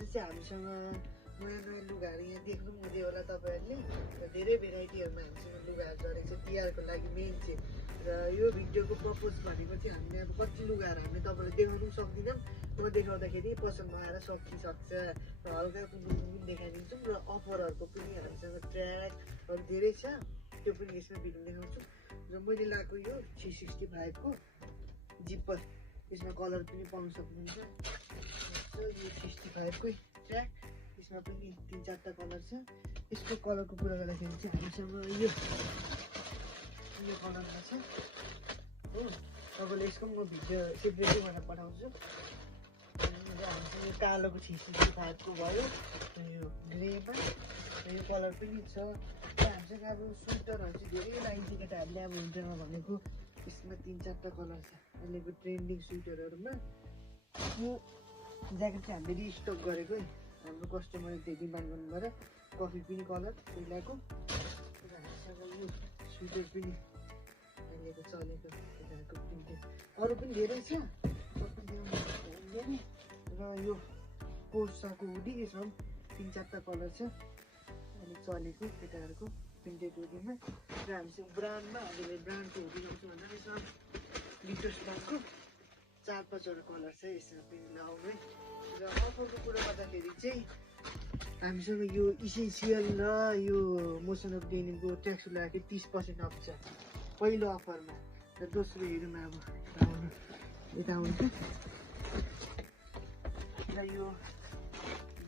आज चाहिँ हामीसँग नयाँ नयाँ लुगाहरू यहाँ देख्नु हुँदै होला तपाईँहरूले र धेरै भेराइटीहरूमा हामीसँग लुगाहरू झरेको छ तिहारको लागि मेन चाहिँ। र यो भिडियोको पर्पज भनेको चाहिँ हामीले अब कति लुगाहरू हामीले तपाईँलाई देखाउनु पनि सक्दैनौँ। म देखाउँदाखेरि पसन्द आएर सकिसक्छ र हल्का कुन देखाइदिन्छौँ र अफरहरूको पनि हामीसँग ट्र्याकहरू धेरै छ, त्यो पनि यसमा भिडियो देखाउँछु। र मैले लगाएको यो 365 को जिप्पर, यसमा कलर पनि पाउन सक्नुहुन्छ। यो 65 कै ट्र्याक, यसमा पनि 3-4टा कलर छ। यसको कलरको कुरा गर्दाखेरि चाहिँ हामीसँग यो कलरमा छ हो। तपाईँले यसको म भिडियो सेपरेटली भनेर पठाउँछु। र हामीसँग यो कालोको 365 को भयो, यो ग्रेमा यो कलर पनि छ। र हामीसँग अब स्वेटरहरू चाहिँ धेरै लाइन्छ केटाहरूले अब विन्टरमा भनेको। यसमा 3-4टा कलर छ अहिलेको ट्रेन्डिङ स्वेटरहरूमा। यो ज्याकेट चाहिँ हामीले रिस्टक गरेको है, हाम्रो कस्टमरले त्यो डिमान्ड गर्नुभएर। कफी पनि कलर पहिलाको। र हामीसँग यो स्वेटर पनि अहिलेको चलेको केटाहरूको प्रिन्टेड, अरू पनि धेरै छ। र यो कोर्साको हुडी, यसमा 3-4टा कलर छ अहिले चलेको केटाहरूको प्रिन्टेड हुडीमा। र हामीसँग ब्रान्डमा हामीले ब्रान्डको हुडी लाउँछु भन्दा यसमा लिटोस ब्रान्डको 4-5वटा कलर छ, यसमा पनि लगाउने। र अफरको कुरा गर्दाखेरि चाहिँ हामीसँग यो इसेन्सियल र यो मोसन अफ डेनिमको ट्याक्स लगाएको 30% अफ छ पहिलो अफरमा। र दोस्रो हेरौँमा अब यता आउँछ। र यो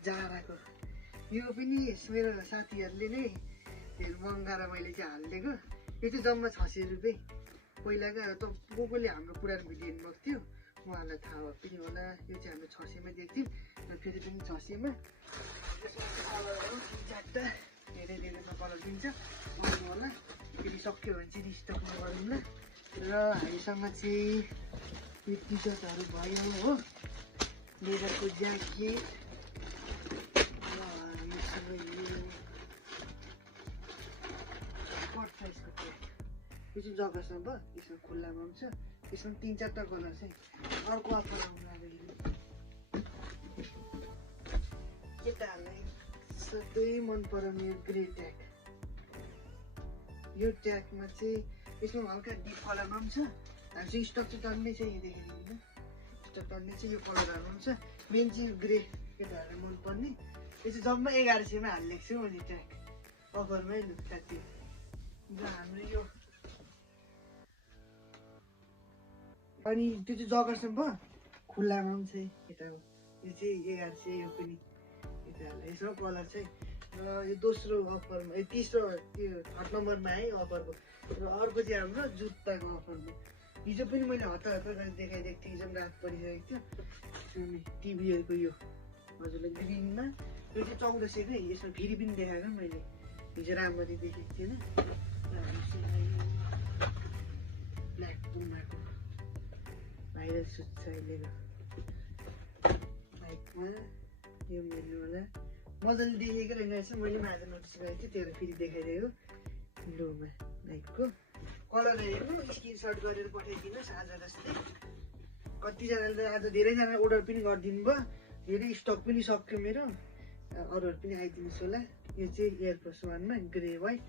जाराको यो पनि मेरो साथीहरूले नै मँगाएर मैले चाहिँ हालिदिएको। यो चाहिँ जम्मा 600 रुपियाँ। पहिलाका त कोले हाम्रो पुरानो भिडियो हेर्नुभएको थियो, उहाँहरूलाई थाहा पनि होला। यो चाहिँ हामीले 600 मा दिएको थियौँ र फेरि पनि 600 मा। कलरहरू 3-4टा धेरै धेरैमा कलर दिन्छ, आउनु होला। फेरि सक्यो भने चाहिँ रिस्टक गरौँला। र हामीसँग चाहिँ यो टी सर्टहरू भयो हो, लेदरको ज्याकेट। र हामीसँग यो कट साइजको ट्र्याक, यो चाहिँ जग्गासँग भयो, यसमा खुल्लामा आउँछ। यसमा 3-4टा कलर छ। अर्को अफर आउनु अब केटाहरूलाई सधैँ मन पराउने यो ग्रे ट्याग। यो ट्यागमा चाहिँ यसमा हल्का डिप कलरमा पनि छ। हामीसँग स्टक चाहिँ टन्नै छ, यो देखाइदिनु। स्टक टन्नै चाहिँ यो कलरहरू पनि छ। मेन चाहिँ ग्रे केटाहरूलाई मनपर्ने। यो चाहिँ जम्मा 1100 मा हालिदिएको छु मैले ट्याग अफरमै लु साथी। र हाम्रो यो अनि त्यो चाहिँ जगरसम्म भयो, खुल्लामा पनि छ केटाको। यो चाहिँ 1100, यो पनि केटाहरूलाई। यसमा कलर छ। र यो दोस्रो अफरमा, यो तेस्रो त्यो 8 नम्बरमा है अफरको। र अर्को चाहिँ हाम्रो जुत्ताको अफरमा। हिजो पनि मैले हतार गरेर देखाइदिएको थिएँ, हिजो पनि रात परिसकेको थियो। टिभीहरूको यो हजुरलाई ग्रिनमा, यो चाहिँ 1400 कै। यसमा फेरि पनि देखाएको मैले, हिजो राम्ररी देखेको थिएन। र हामीसँग यो ब्ल्याक पुमाको भाइरल सुट छ अहिलेको बाइकमा। यो मिल्नु होला, मजाले देखेको रहेछ। मैले पनि आज नोटिस गरेको थिएँ, त्यो फेरि देखाइदिएको लोमा बाइकको। कलर हेर्नु, स्क्रिनसट गरेर पठाइदिनुहोस् आज जस्तै। कतिजनाले त आज धेरैजनाले अर्डर पनि गरिदिनु भयो, धेरै स्टक पनि सक्यो मेरो। अरूहरू पनि आइदिनुहोस् होला। यो चाहिँ एयरफोर्स 1 मा ग्रे वाइट।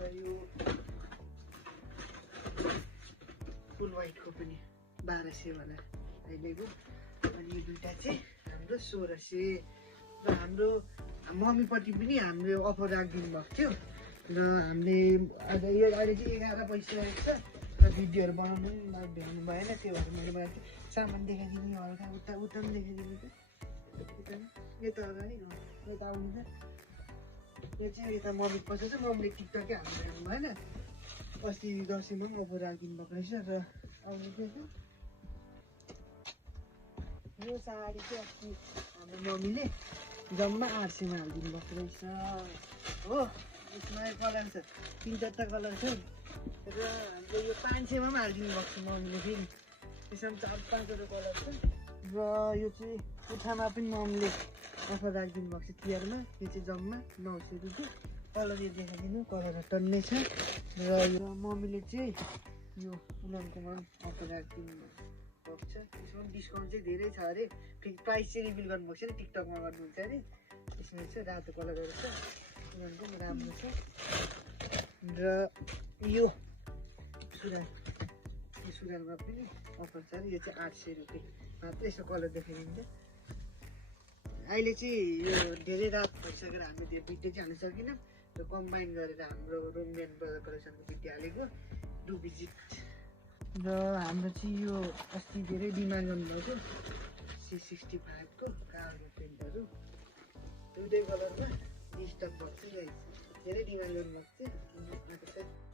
र यो फुल वाइटको पनि 1200 वाला अहिलेको। अनि यो दुइटा चाहिँ हाम्रो 1600। र हाम्रो मम्मीपट्टि पनि हामीले अफर राखिदिनु भएको थियो। र हामीले आज यो अहिले चाहिँ 11 भइसकेको छ। र भिडियोहरू बनाउनु पनि भ्याउनु भएन, त्यो भएर मैले बनाएको थिएँ। सामान देखाइदिनु हल्का उता उता पनि देखाइदिनु त। यता अगाडि यता आउनु त। यो चाहिँ यता मम्मी पसेको छ, मम्मीले टिकटकै हाल्नु भ्याउनु भएन। अस्ति दसैँमा पनि अफर राखिदिनु भएको रहेछ। र आउनु चाहिँ यो साडी चाहिँ अस्ति हाम्रो मम्मीले जम्मा 800 मा हालिदिनु भएको रहेछ हो। यसमा कलर छ, 3-4टा कलर छ। र हाम्रो यो 500 मा पनि हालिदिनु भएको छ मम्मीले फेरि। यसमा 4-5वटा कलर छ। र यो चाहिँ कुर्तामा पनि मम्मीले अफर राखिदिनु भएको छ तिहारमा। यो चाहिँ जम्मा 900 रुपियाँ। कलर यो देखाइदिनु, कलरहरू टन्नै छ। र यो मम्मीले चाहिँ यो उलनको अफर राखिदिनु भएको छ त्यसमा डिस्काउन्ट चाहिँ धेरै छ अरे प्राइस चाहिँ रिभिल गर्नुभएको छैन टिकटकमा गर्नुहुन्छ अरे यसमा चाहिँ रातो कलरहरू छ उनीहरूको पनि राम्रो छ र यो सुरुवालमा पनि अफर छ अरे यो चाहिँ 800 रुपियाँ मात्र यसो कलर देखाइदिन्छ अहिले चाहिँ यो धेरै रात भइसकेर हामीले त्यो भिडियो चाहिँ हाल्न सकिनँ र कम्बाइन गरेर हाम्रो रोमियन ब्रदर कलेक्सनको भिडियो हालेको डु भिजिट र हाम्रो चाहिँ यो अस्ति धेरै डिमान्ड गर्नुभएको C65 को कार्गो प्रिन्टहरू दुईटै कलरमा स्टक भएको छ धेरै डिमान्ड गर्नुभएको थियो